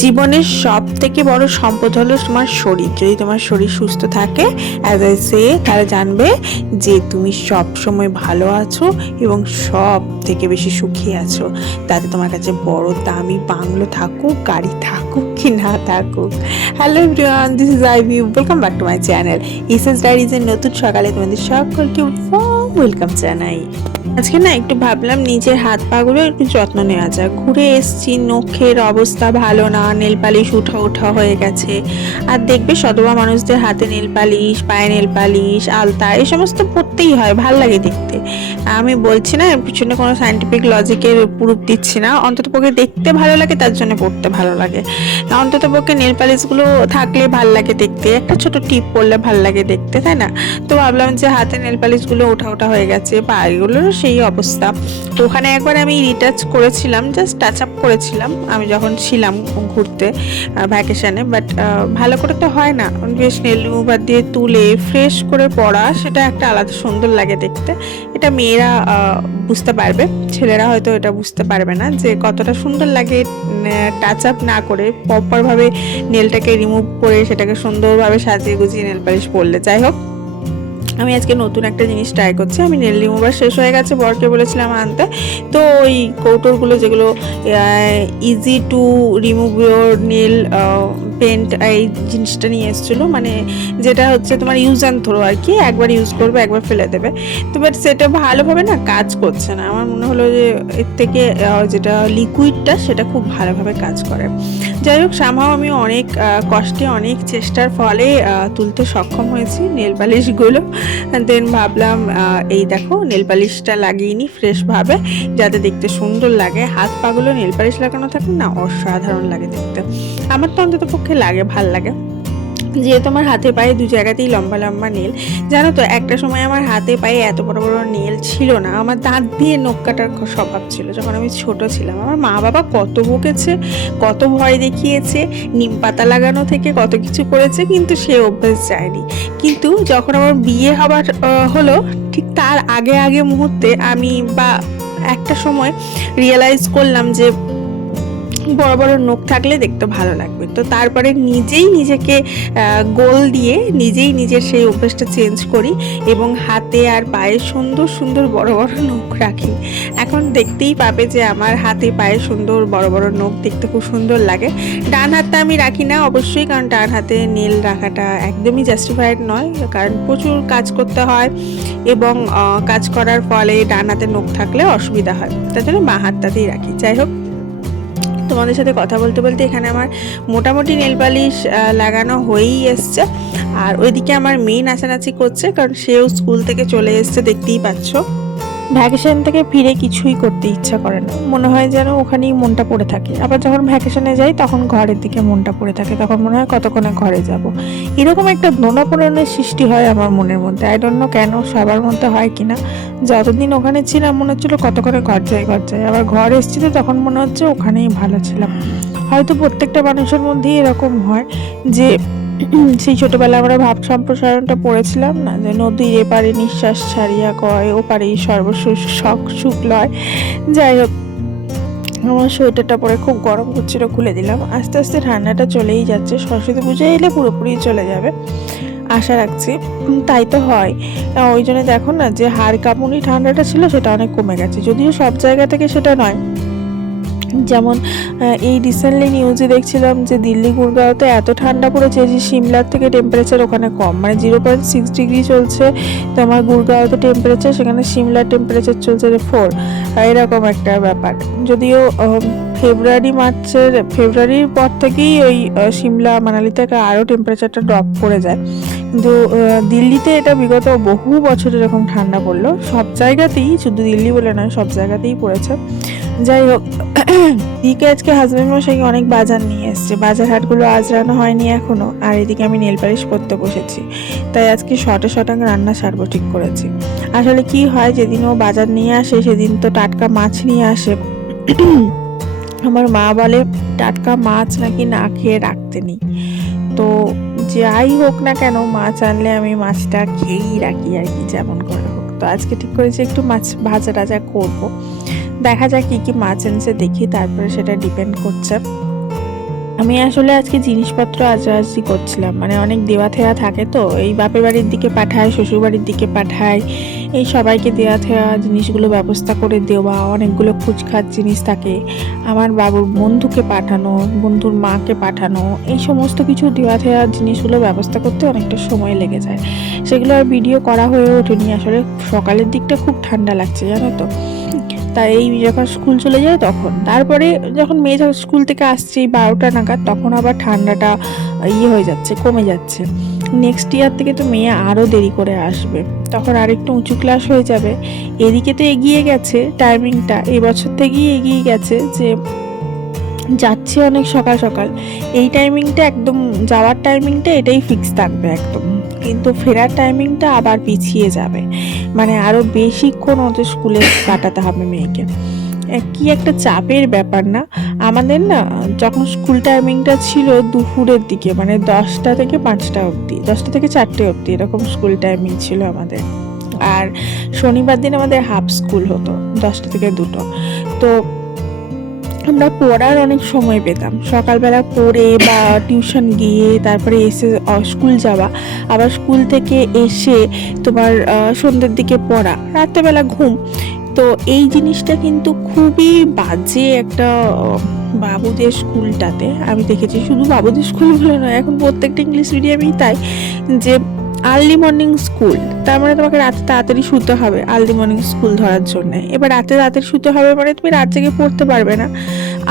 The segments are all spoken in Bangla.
জীবনের সব থেকে বড় সম্পদ হলো তোমার শরীর। যদি তোমার শরীর সুস্থ থাকে, অ্যাজ আই সে, তাহলে জানবে যে তুমি সব সময় ভালো আছো এবং সব থেকে বেশি সুখী আছো। তাতে তোমার কাছে বড় দামি বাংলো থাকুক, গাড়ি থাকুক কি না থাকুক। Hello everyone, this is Ivy, welcome back to my channel ইসএস ডায়েরিজের নতুন সকালে তোমাদের সকলকে ওয়েলকাম জানাই। আজকে না একটু ভাবলাম নিজের হাত পাগুলো একটু যত্ন নেওয়া যাক। ঘুরে এসছি, নখের অবস্থা ভালো না, নেল পালিশ উঠা হয়ে গেছে। আর দেখবে সধবা মানুষদের হাতে নেল পালিশ, পায়ে নেল পালিশ, আলতা এই সমস্ত পরতেই হয়, ভাল লাগে দেখতে। আমি বলছি না এর পিছনে কোনো সায়েন্টিফিক লজিকের প্রুফ দিচ্ছি না, অন্তত পক্ষে দেখতে ভালো লাগে তার জন্য পরতে ভালো লাগে। অন্তত পক্ষে নেল পালিশগুলো থাকলে ভাল লাগে দেখতে, একটা ছোট টিপ পরলে ভাল লাগে দেখতে, তাই না? তো ভাবলাম যে হাতে নেল পালিশগুলো ওঠা হয়ে গেছে, পায়েগুলোরও সেই অবস্থা। তো ওখানে একবার আমি রিটাচ করেছিলাম, জাস্ট টাচ আপ করেছিলাম আমি যখন ছিলাম ঘুরতে ভ্যাকেশনে, বাট ভালো করে তো হয় না। বেশ নেল রিমুভার দিয়ে তুলে ফ্রেশ করে পরা, সেটা একটা আলাদা সুন্দর লাগে দেখতে। এটা মেয়েরা বুঝতে পারবে, ছেলেরা হয়তো এটা বুঝতে পারবে না যে কতটা সুন্দর লাগে টাচ আপ না করে প্রপারভাবে নেলটাকে রিমুভ করে সেটাকে সুন্দরভাবে সাজিয়ে গুছিয়ে নেল পালিশ পরলে। যাই হোক, আমি আজকে নতুন একটা জিনিস ট্রাই করছি। আমি নেল রিমুভার শেষ হয়ে গেছে, বরকে বলেছিলাম আনতে, তো ওই কৌটোরগুলো যেগুলো easy to remove your nail paint, এই জিনিসটা নিয়ে এসেছিলো, মানে যেটা হচ্ছে তোমার ইউজ অ্যান্ড থ্রো আর কি, একবার ইউজ করবে একবার ফেলে দেবে। তো বাট সেটা ভালোভাবে না কাজ করছে না। আমার মনে হলো যে এর থেকে যেটা লিকুইডটা সেটা খুব ভালোভাবে কাজ করে। যাই হোক, সামহাও আমি অনেক কষ্টে অনেক চেষ্টার ফলে তুলতে সক্ষম হয়েছি নেল পালিশগুলো। দেন ভাবলাম এই দেখো নেল পালিশটা লাগিয়ে নিই ফ্রেশভাবে, যাতে দেখতে সুন্দর লাগে। হাত পাগুলো নেল পালিশ লাগানো থাকে না, অসাধারণ লাগে দেখতে। আমার তো অন্তত পক্ষে লাগে, ভাল লাগে। যেহেতু আমার হাতে পায়ে দু জায়গাতেই লম্বা লম্বা নেল, জানো তো একটা সময় আমার হাতে পায়ে এত বড় বড় নেল ছিল না। আমার দাঁত দিয়ে নখ কাটার স্বভাব ছিল যখন আমি ছোট ছিলাম। আমার মা বাবা কত বকেছে, কত ভয় দেখিয়েছে, নিম পাতা লাগানো থেকে কত কিছু করেছে, কিন্তু সে অভ্যাস যায়নি। কিন্তু যখন আমার বিয়ে হবার হলো, ঠিক তার আগে মুহূর্তে আমি বা একটা সময় রিয়েলাইজ করলাম যে বড় বড় নখ থাকলে দেখতে ভালো লাগবে। তো তারপরে নিজেই নিজেকে গোল দিয়ে নিজেই নিজের সেই অভ্যাসটা চেঞ্জ করি এবং হাতে আর পায়ে সুন্দর সুন্দর বড় বড় নখ রাখি। এখন দেখতেই পাবে যে আমার হাতে পায়ে সুন্দর বড় বড় নখ দেখতে খুব সুন্দর লাগে। ডান হাতটা আমি রাখি না অবশ্যই, কারণ ডান হাতে নেল রাখাটা একদমই জাস্টিফাইড নয়, কারণ প্রচুর কাজ করতে হয় এবং কাজ করার ফলে ডান হাতে নখ থাকলে অসুবিধা হয়, তার জন্য বাঁ হাতটাতেই রাখি। যাই হোক, তোমাদের সাথে কথা বলতে বলতে এখানে আমার মোটামুটি নেল পালিশ লাগানো হয়েই এসছে। আর ওইদিকে আমার মেয়ে নাচানাচি করছে, কারণ সেও স্কুল থেকে চলে এসছে, দেখতেই পাচ্ছ। ভ্যাকেশন থেকে ফিরে কিছুই করতে ইচ্ছা করে না, মনে হয় যেন ওখানেই মনটা পড়ে থাকে। আবার যখন ভ্যাকেশনে যাই তখন ঘরের দিকে মনটা পড়ে থাকে, তখন মনে হয় কতক্ষণে ঘরে যাব। এরকম একটা দোনাপোড়েনের সৃষ্টি হয় আমার মনের মধ্যে। আই ডোন্ট নো কেন, সবার মধ্যে হয় কিনা। যতদিন ওখানে ছিলাম মনে হচ্ছিলো কতক্ষণে ঘর যাই, আবার ঘর এসেছি তো তখন মনে হচ্ছে ওখানেই ভালো ছিলাম। হয়তো প্রত্যেকটা মানুষের মধ্যেই এরকম হয় যে সেই ছোটবেলায় আমরা ভাব সম্প্রসারণটা পড়েছিলাম না, যে নদীর এপারে নিঃশ্বাস ছাড়িয়া কয় ওপারেই সুখ লয়। যাই হোক, আমার সোয়েটারটা পরে খুব গরম করছিল, খুলে দিলাম। আস্তে আস্তে ঠান্ডাটা চলেই যাচ্ছে, সরস্বতী পুজো এলে পুরোপুরি চলে যাবে আশা রাখছি। তাই তো হয়, ওই জন্য দেখো না যে হাড় কাঁপুনি ঠান্ডাটা ছিল সেটা অনেক কমে গেছে, যদিও সব জায়গা থেকে সেটা নয়। যেমন এই রিসেন্টলি নিউজে দেখছিলাম যে দিল্লি গুরগাঁওতে এত ঠান্ডা পড়েছে যে সিমলার থেকে টেম্পারেচার ওখানে কম, মানে 0.6 ডিগ্রি চলছে তোমার গুরগাঁওতে টেম্পারেচার, সেখানে সিমলার টেম্পারেচার চলছে 4, এরকম একটা ব্যাপার। যদিও ফেব্রুয়ারির পর থেকেই ওই সিমলা মানালি থেকে আরও টেম্পারেচারটা ড্রপ করে যায়, কিন্তু দিল্লিতে এটা বিগত বহু বছর এরকম ঠান্ডা পড়লো। সব জায়গাতেই, শুধু দিল্লি বলে নয়, সব জায়গাতেই পড়েছে। যাই হোক, দিকে আজকে হাজব্যান্ড মশাই অনেক বাজার নিয়ে এসছে, বাজার হাটগুলো আজরানো হয়নি এখনো। আর এদিকে আমি নেল পালিশ করতে বসেছি, তাই আজকে শটাং রান্না সারবো ঠিক করেছি। আসলে কি হয়, যেদিন ও বাজার নিয়ে আসে সেদিন তো টাটকা মাছ নিয়ে আসে। আমার মা বলে টাটকা মাছ নাকি না খেয়ে রাখতে নেই। তো যাই হোক না কেন, মাছ আনলে আমি মাছটা খেয়েই রাখি আর কি, যেমন করে হোক। তো আজকে ঠিক করেছি একটু মাছ ভাজা টাজা করবো। দেখা যাক কি কি মাছ এনেছে দেখি, তারপরে সেটা ডিপেন্ড করছে। আমি আসলে আজকে জিনিসপত্র আজরাজি করছিলাম, মানে অনেক দেওয়া থেওয়া থাকে তো, এই বাপের বাড়ির দিকে পাঠায়, শ্বশুর বাড়ির দিকে পাঠায়, এই সবাইকে দেওয়া থেওয়া জিনিসগুলো ব্যবস্থা করে দেওয়া, অনেকগুলো খুচখাচ জিনিস থাকে, আমার বাবুর বন্ধুকে পাঠানো, বন্ধুর মাকে পাঠানো, এই সমস্ত কিছু দেওয়া থেওয়া জিনিসগুলো ব্যবস্থা করতে অনেকটা সময় লেগে যায়। সেগুলো আর ভিডিও করা হয়ে ওঠেনি। আসলে সকালের দিকটা খুব ঠান্ডা লাগছে জানো তো, তাই এই যখন স্কুল চলে যায় তখন, তারপরে যখন মেয়ে যখন স্কুল থেকে আসছে 12টা নাগাদ, তখন আবার ঠান্ডাটা হয়ে যাচ্ছে, কমে যাচ্ছে। নেক্সট ইয়ার থেকে তো মেয়ে আরও দেরি করে আসবে, তখন আর একটু উঁচু ক্লাস হয়ে যাবে। এদিকে তো এগিয়ে গেছে টাইমিংটা, এবছর থেকেই এগিয়ে গেছে যে যাচ্ছে অনেক সকাল সকাল। এই টাইমিংটা একদম, যাওয়ার টাইমিংটা এটাই ফিক্স থাকবে একদম, কিন্তু ফেরার টাইমিংটা আবার পিছিয়ে যাবে, মানে আরও বেশিক্ষণ ওদের স্কুলে কাটাতে হবে মেয়েকে। কি একটা চাপের ব্যাপার না আমাদের না। যখন স্কুল টাইমিংটা ছিল দুপুরের দিকে, মানে 10টা থেকে 5টা অবধি, 10টা থেকে 4টে অবধি, এরকম স্কুল টাইমিং ছিল আমাদের। আর শনিবার দিন আমাদের হাফ স্কুল হতো, 10টা থেকে 2টো। তো আমরা পড়ার অনেক সময় পেতাম, সকালবেলা পড়ে বা টিউশন গিয়ে তারপরে এসে স্কুল যাওয়া, আবার স্কুল থেকে এসে তোমার সন্ধ্যের দিকে পড়া, রাত্রেবেলা ঘুম। তো এই জিনিসটা কিন্তু খুবই বাজে একটা বাবুদের স্কুলটাতে আমি দেখেছি। শুধু বাবুদের স্কুলগুলো নয়, এখন প্রত্যেকটা ইংলিশ মিডিয়ামেই তাই, যে আর্লি মর্নিং স্কুল, তার মানে তোমাকে রাতে তাড়াতাড়ি শুতে হবে আর্লি মর্নিং স্কুল ধরার জন্য। এবার রাতে তাড়াতাড়ি শুতে হবে মানে তুমি রাত জেগে পড়তে পারবে না।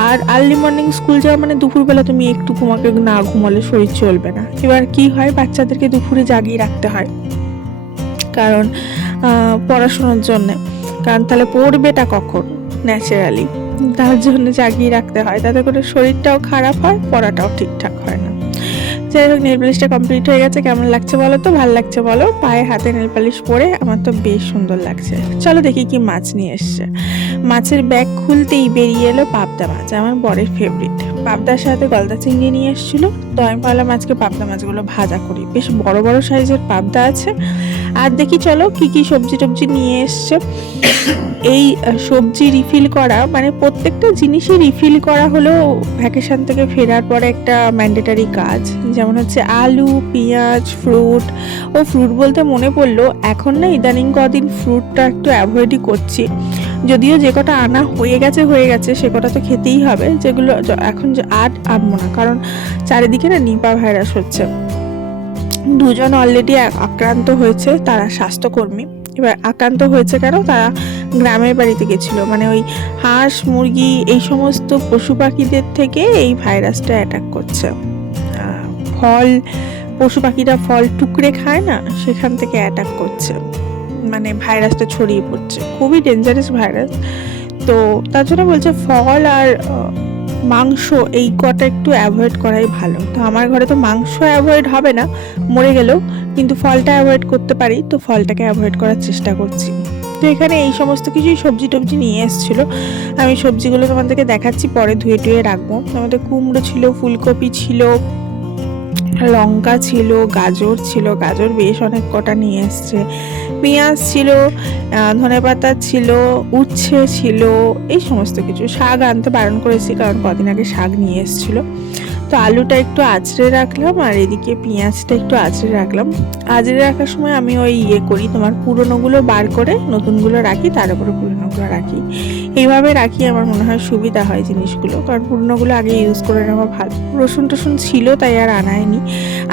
আর আর্লি মর্নিং স্কুল যাওয়া মানে দুপুরবেলা তুমি একটু ঘুমাকে না ঘুমালে শরীর চলবে না। এবার কি হয়, বাচ্চাদেরকে দুপুরে জাগিয়ে রাখতে হয়, কারণ পড়াশোনার জন্যে, কারণ তাহলে পড়বেটা কখন ন্যাচারালি, তার জন্য জাগিয়ে রাখতে হয়, তাতে করে শরীরটাও খারাপ হয়, পড়াটাও ঠিকঠাক হয় না। যাই হোক, নেল পালিশটা কমপ্লিট হয়ে গেছে। কেমন লাগছে বলো তো, ভালো লাগছে বলো? পায়ে হাতে নেল পালিশ পরে আমার তো বেশ সুন্দর লাগছে। চলো দেখি কি মাছ নিয়ে এসছে। মাছের ব্যাগ খুলতেই বেরিয়ে এলো পাবদা মাছ, আমার বরের ফেভারিট। পাবদার সাথে গলদা চিংড়ি নিয়ে এসেছিল, তো আমি ভাবলাম আজকে পাবদা মাছগুলো ভাজা করি। বেশ বড় বড় সাইজের পাবদা আছে। আর দেখি চলো কি কি সবজি টবজি নিয়ে এসছে। এই সবজি রিফিল করা, মানে প্রত্যেকটা জিনিসই রিফিল করা হলো ভ্যাকেশন থেকে ফেরার পরে একটা ম্যান্ডেটারি কাজ। যেমন হচ্ছে আলু, পেঁয়াজ, ফ্রুট। ও ফ্রুট বলতে মনে পড়লো, এখন না ইদানিং কদিন ফ্রুটটা একটু অ্যাভয়েডই করছি। যদিও যে কটা আনা হয়ে গেছে সে কটা তো খেতেই হবে, যেগুলো এখন আর আনবো না, কারণ চারিদিকে না নিপা ভাইরাস হচ্ছে। 2জন অলরেডি আক্রান্ত হয়েছে, তারা স্বাস্থ্যকর্মী। এবার আক্রান্ত হয়েছে কেন, তারা গ্রামের বাড়িতে গেছিলো, মানে ওই হাঁস মুরগি এই সমস্ত পশু পাখিদের থেকে এই ভাইরাসটা অ্যাটাক করছে। ফল, পশু পাখিরা ফল টুকরে খায় না, সেখান থেকে অ্যাটাক করছে, মানে ভাইরাসটা ছড়িয়ে পড়ছে। খুবই ডেঞ্জারাস ভাইরাস। তো তার জন্য বলছে ফল আর মাংস এই কটা একটু অ্যাভয়েড করাই ভালো। তো আমার ঘরে তো মাংস অ্যাভয়েড হবে না মরে গেলেও, কিন্তু ফলটা অ্যাভয়েড করতে পারি, তো ফলটাকে অ্যাভয়েড করার চেষ্টা করছি। তো এখানে এই সমস্ত কিছুই সবজি টবজি নিয়ে এসেছিলো। আমি সবজিগুলো তোমাদেরকে দেখাচ্ছি, পরে ধুয়ে টুয়ে রাখবো। আমাদের কুমড়ো ছিল, ফুলকপি ছিল, লঙ্কা ছিল, গাজর ছিল, গাজর বেশ অনেক কটা নিয়ে এসছে, পেঁয়াজ ছিল, ধনেপাতা ছিল, উচ্ছে ছিল, এই সমস্ত কিছু। শাক আনতে বারণ করেছি, কারণ কদিন আগে শাক নিয়ে এসেছিলো। তো আলুটা একটু আঁচড়ে রাখলাম, আর এদিকে পেঁয়াজটা একটু আঁচড়ে রাখলাম। আঁচড়ে রাখার সময় আমি ওই করি, তোমার পুরোনোগুলো বার করে নতুনগুলো রাখি, তার উপরে পুরোনোগুলো রাখি। এইভাবে রাখি, আমার মনে হয় সুবিধা হয় জিনিসগুলো, কারণ পুরোনোগুলো আগে ইউজ করে নেওয়া ভালো। রসুন টসুন ছিল তাই আর আনায়নি।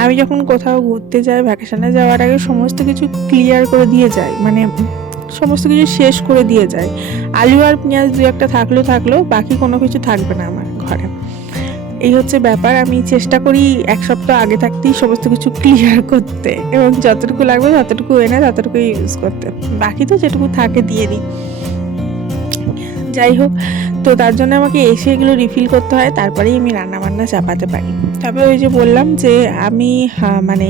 আমি যখন কোথাও ঘুরতে যাই, ভ্যাকেশনে যাওয়ার আগে সমস্ত কিছু ক্লিয়ার করে দিয়ে যাই, মানে সমস্ত কিছু শেষ করে দিয়ে যায়। আলু আর পেঁয়াজ 2-1টা থাকলো, বাকি কোনো কিছু থাকবে না আমার ঘরে। এই হচ্ছে ব্যাপার। আমি চেষ্টা করি 1 সপ্তাহ আগে থাকতেই সমস্ত কিছু ক্লিয়ার করতে, এবং যতটুকু লাগবে ততটুকু এনে ততটুকু ইউজ করতে, বাকি তো যেটুকু থাকে দিয়ে দিই। যাই হোক, তো তার জন্য আমাকে এসে এগুলো রিফিল করতে হয়, তারপরেই আমি রান্নাবান্না চাপাতে পারি। তবে ওই যে বললাম যে আমি মানে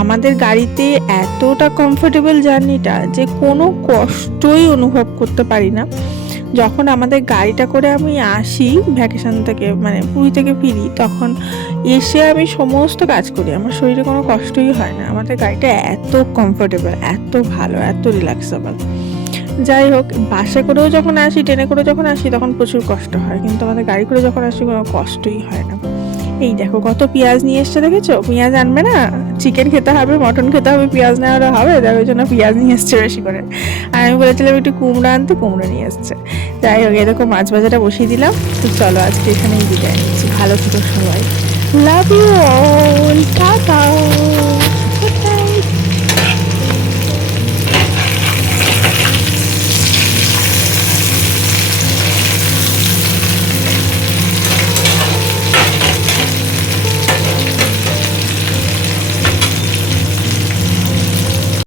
আমাদের গাড়িতে এতটা কমফোর্টেবল জার্নিটা যে কোনো কষ্টই অনুভব করতে পারি না। যখন আমাদের গাড়িটা করে আমি আসি ভ্যাকেশন থেকে, মানে পুরী থেকে ফিরি, তখন এসে আমি সমস্ত কাজ করি, আমার শরীরে কোনো কষ্টই হয় না। আমাদের গাড়িটা এত কমফোর্টেবল, এত ভালো, এত রিল্যাক্সেবল। যাই হোক, বাসে করেও যখন আসি, ট্রেনে করে যখন আসি, তখন প্রচুর কষ্ট হয়, কিন্তু আমাদের গাড়ি করে যখন আসি কোনো কষ্টই হয় না। এই দেখো কত পেঁয়াজ নিয়ে এসছে, দেখেছো? পেঁয়াজ আনবে না, চিকেন খেতে হবে, মটন খেতে হবে, পেঁয়াজ নেওয়া হবে, দেখো ওই জন্য পেঁয়াজ নিয়ে এসছে বেশি করে। আর আমি বলেছিলাম একটু কুমড়ো আনতে, কুমড়ো নিয়ে এসছে। যাই হোক, এরকম মাছ ভাজাটা বসিয়ে দিলাম। তো চলো আজকে এখানেই বিদায় নিচ্ছি, ভালো থেকো সবাই, লাভ ইউ অল।